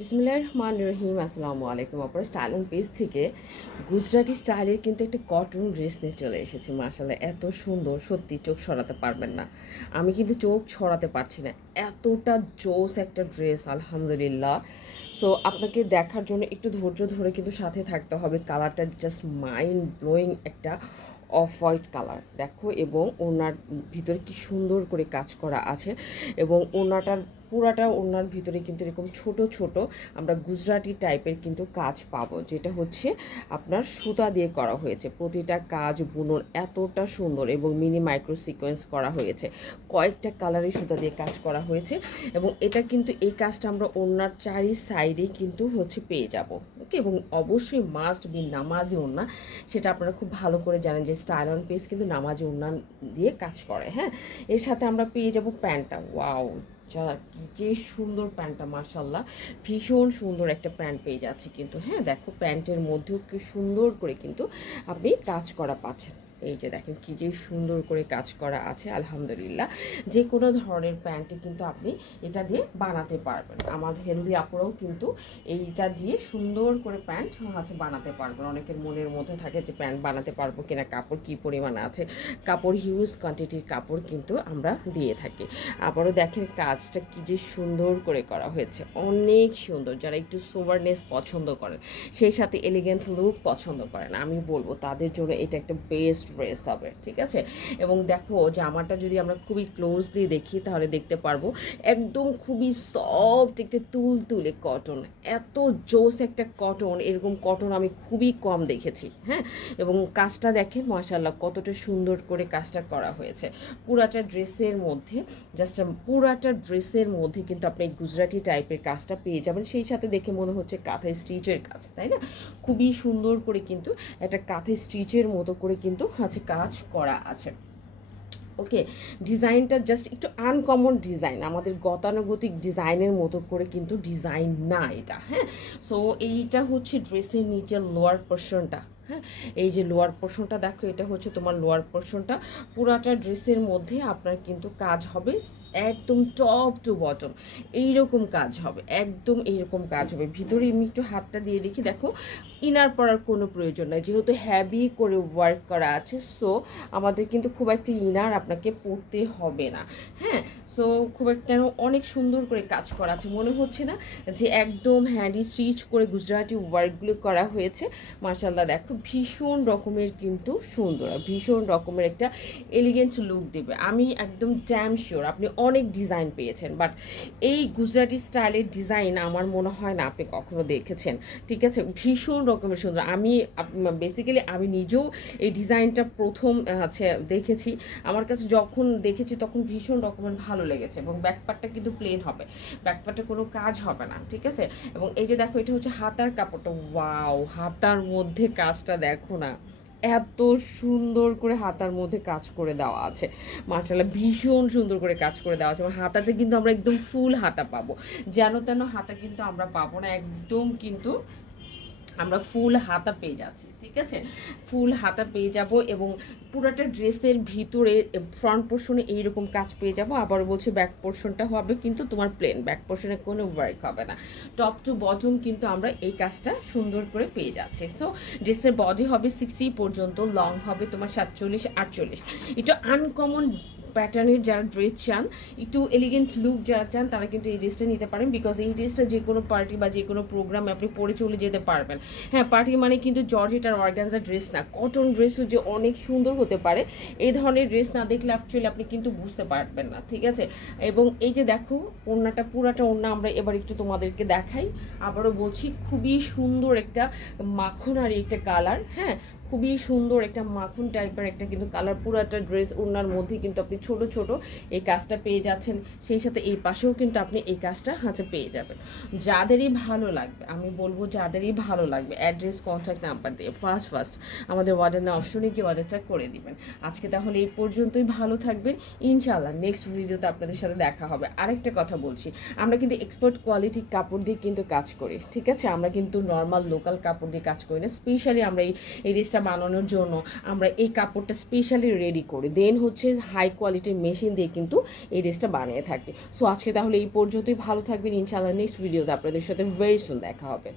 বিসমিল্লাহির রহমানির রহিম। আসসালামু আলাইকুম। আপনার স্টাইল অন পেজ থেকে গুজরাটি স্টাইলের কিন্তু একটা কটন ড্রেস নিয়ে চলে এসেছি। মাশাআল্লাহ এত সুন্দর, সত্যি চোখ সরাতে পারবেন না। আমি কিন্তু চোখ সরাতে পারছি না, এতটা জোস একটা ড্রেস আলহামদুলিল্লাহ। সো আপনাকে দেখার জন্য একটু ধৈর্য ধরে কিন্তু সাথে থাকতে হবে। কালারটা জাস্ট মাইন্ড ব্লোয়িং একটা অফ হোয়াইট কালার দেখো, এবং ওনার ভিতরে কি সুন্দর করে কাজ করা আছে, এবং ওনাটার পুরাটা ওনার ভিতরে কিন্তু এরকম ছোট ছোট আমরা গুজরাটি টাইপের কিন্তু কাজ পাবো, যেটা হচ্ছে আপনার সুতা দিয়ে করা হয়েছে। প্রতিটা কাজ বুনন এতটা সুন্দর এবং মিনি মাইক্রো সিকোয়েন্স করা হয়েছে, কয়েকটা কালারের সুতা দিয়ে কাজ করা হয়েছে। এবং এটা কিন্তু এই কাজটা আমরা ওনার চারি সাইডেই কিন্তু হচ্ছে পেয়ে যাব। ওকে, এবং অবশ্যই মাস্ট বি নামাজি ওড়না, সেটা আপনারা খুব ভালো করে জানেন যে স্টাইল অন পেজ কিন্তু নামাজি ওড়না দিয়ে কাজ করে। হ্যাঁ, এর সাথে আমরা পেয়ে যাব প্যান্টটা। ওয়াও, যা কি যে সুন্দর প্যান্টটা, মাশাল্লাহ ভীষণ সুন্দর একটা প্যান্ট পেয়ে যাচ্ছে কিন্তু। হ্যাঁ দেখো, প্যান্টের মধ্যেও কি সুন্দর করে কিন্তু আপনি কাজ করা পাচ্ছেন। এই যে দেখেন কি যে সুন্দর করে কাজ করা আছে আলহামদুলিল্লাহ। যে কোনো ধরনের প্যান্টই কিন্তু আপনি এটা দিয়ে বানাতে পারবেন। আমার হেলদি আপুরাও কিন্তু এইটা দিয়ে সুন্দর করে প্যান্ট হচ্ছে বানাতে পারবেন। অনেকের মনের মধ্যে থাকে যে প্যান্ট বানাতে পারবো কিনা, কাপড় কী পরিমাণ আছে। কাপড় হিউজ কোয়ান্টিটির কাপড় কিন্তু আমরা দিয়ে থাকি। আবারও দেখেন কাজটা কি যে সুন্দর করে করা হয়েছে, অনেক সুন্দর। যারা একটু সোভারনেস পছন্দ করেন, সেই সাথে এলিগেন্ট লুক পছন্দ করেন, আমি বলবো তাদের জন্য এটা একটা বেস্ট ড্রেস হবে। ঠিক আছে, এবং দেখো জামাটা যদি আমরা খুবই ক্লোজলি দেখি তাহলে দেখতে পারবো একদম খুবই সফট একটা তুলতুলে কটন। এত জোস একটা কটন, এরকম কটন আমি খুবই কম দেখেছি। হ্যাঁ, এবং কাজটা দেখেন মাশাআল্লাহ কতটা সুন্দর করে কাজটা করা হয়েছে। পুরাটা ড্রেসের মধ্যে পুরাটা ড্রেসের মধ্যে কিন্তু আপনি গুজরাটি টাইপের কাজটা পেয়ে যাবেন। সেই সাথে দেখে মনে হচ্ছে কাঁথা স্টিচের কাজ, তাই না? খুবই সুন্দর করে কিন্তু একটা কাঁথা স্টিচের মতো করে কিন্তু আছে কাজ করা আছে। ওকে, ডিজাইনটা জাস্ট একটু আনকমন ডিজাইন, আমাদের গতানুগতিক ডিজাইনের মতো করে কিন্তু ডিজাইন না এটা। হ্যাঁ, সো এইটা হচ্ছে ড্রেসের নিচের লোয়ার পোর্শনটা। হ্যাঁ, এই যে লোয়ার পোর্শনটা দেখো, এটা হচ্ছে তোমার লোয়ার পোর্শনটা। পুরাটা ড্রেসের মধ্যে আপনার কিন্তু কাজ হবে একদম টপ টু বটম এইরকম কাজ হবে, একদম এইরকম কাজ হবে। ভিতরে আমি একটু হাতটা দিয়ে দেখি, দেখো ইনার পরার কোনো প্রয়োজন নাই, যেহেতু হ্যাভি করে ওয়ার্ক করা আছে। সো আমাদের কিন্তু খুব একটা ইনার আপনাকে পরতে হবে না। হ্যাঁ, সো খুব একটা অনেক সুন্দর করে কাজ করা আছে, মনে হচ্ছে না যে একদম হ্যান্ডি স্টিচ করে গুজরাটি ওয়ার্কগুলো করা হয়েছে। মাশাআল্লাহ দেখো ভীষণ রকমের কিন্তু সুন্দর, ভীষণ রকমের একটা এলিগেন্ট লুক দেবে। আমি একদম ড্যাম শিওর আপনি অনেক ডিজাইন পেয়েছেন, বাট এই গুজরাটি স্টাইলের ডিজাইন আমার মনে হয় না আপনি কখনো দেখেছেন। ঠিক আছে, ভীষণ রকমের সুন্দর। আমি বেসিক্যালি আমি নিজেও এই ডিজাইনটা প্রথম দেখেছি। আমার কাছে যখন দেখেছি তখন ভীষণ রকমের ভালো লেগেছে, এবং ব্যাকপার্টটা কিন্তু প্লেন হবে, ব্যাকপার্টে কোনো কাজ হবে না। ঠিক আছে, এবং এই যে দেখো এটা হচ্ছে হাতার কাপড়টা। ওয়াও, হাতার মধ্যে কাজটা দেখো না, এত সুন্দর করে হাতার মধ্যে কাজ করে দেওয়া আছে। মাশাআল্লাহ ভীষণ সুন্দর করে কাজ করে দেওয়া আছে, এবং হাতাটা কিন্তু আমরা একদম ফুল হাতা পাবো, যেন তেন হাতা কিন্তু আমরা পাবো না, একদম কিন্তু আমরা ফুল হাতা পেয়ে যাচ্ছি। ঠিক আছে, ফুল হাতা পেয়ে যাব, এবং পুরোটা ড্রেসের ভিতরে ফ্রন্ট পোর্শনে এইরকম কাজ পেয়ে যাব। আবার বলছি ব্যাক পোর্শনটা হবে কিন্তু তোমার প্লেন, ব্যাক পোর্শনে কোনো ওয়ার্ক হবে না। টপ টু বটম কিন্তু আমরা এই কাজটা সুন্দর করে পেয়ে যাচ্ছি। সো ড্রেসের বডি হবে 60 পর্যন্ত, লং হবে তোমার 47 48। এটা আনকমন প্যাটার্নের যারা ড্রেস চান, একটু এলিগেন্ট লুক যারা চান, তারা কিন্তু এই ড্রেসটা নিতে পারেন। বিকজ এই ড্রেসটা যে কোনো পার্টি বা যে কোনো প্রোগ্রামে আপনি পরে চলে যেতে পারবেন। হ্যাঁ, পার্টি মানে কিন্তু জর্জেট আর অর্গানজা ড্রেস না, কটন ড্রেসও যে অনেক সুন্দর হতে পারে এই ধরনের ড্রেস না দেখলে অ্যাকচুয়ালি আপনি কিন্তু বুঝতে পারবেন না। ঠিক আছে, এবং এই যে দেখো ওড়নাটা, পুরাটা ওড়না আমরা এবার একটু তোমাদেরকে দেখাই। আবারও বলছি খুবই সুন্দর একটা মাখনারি একটা কালার। হ্যাঁ, খুবই সুন্দর একটা মাখন টাইপের একটা কিন্তু কালার। পুরাটা ড্রেস ওড়নার মধ্যে কিন্তু আপনি ছোট ছোট এই কাজটা পেয়ে যাচ্ছেন। সেই সাথে এই পাশেও কিন্তু আপনি এই কাজটা পেয়ে যাবেন। যাদেরই ভালো লাগবে, আমি বলবো যাদেরই ভালো লাগবে, অ্যাড্রেস কন্ট্যাক্ট নাম্বার দিয়ে ফার্স্ট আমাদের অর্ডার অপশনে গিয়ে অর্ডারটা করে দিবেন। আজকে তাহলে এই পর্যন্তই, ভালো থাকবেন ইনশাআল্লাহ। নেক্সট ভিডিওতে আপনাদের সাথে দেখা হবে। আরেকটা কথা বলছি, আমরা কিন্তু এক্সপোর্ট কোয়ালিটির কাপড় দিয়ে কিন্তু কাজ করি। ঠিক আছে, আমরা কিন্তু নর্মাল লোকাল কাপড় দিয়ে কাজ করি না। স্পেশালি আমরা এই ড্রেসটা ড্রেসটা বানানোর জন্য আমরা এই কাপড়টা স্পেশালি রেডি করি, দেন হচ্ছে হাই কোয়ালিটির মেশিন দিয়ে কিন্তু এই ড্রেসটা বানিয়ে থাকি। সো আজকে তাহলে এই পর্যন্তই, ভালো থাকবেন। ইনশাআল্লাহ নেক্সট ভিডিওতে আপনাদের সাথে ভেরি সুন দেখা হবে।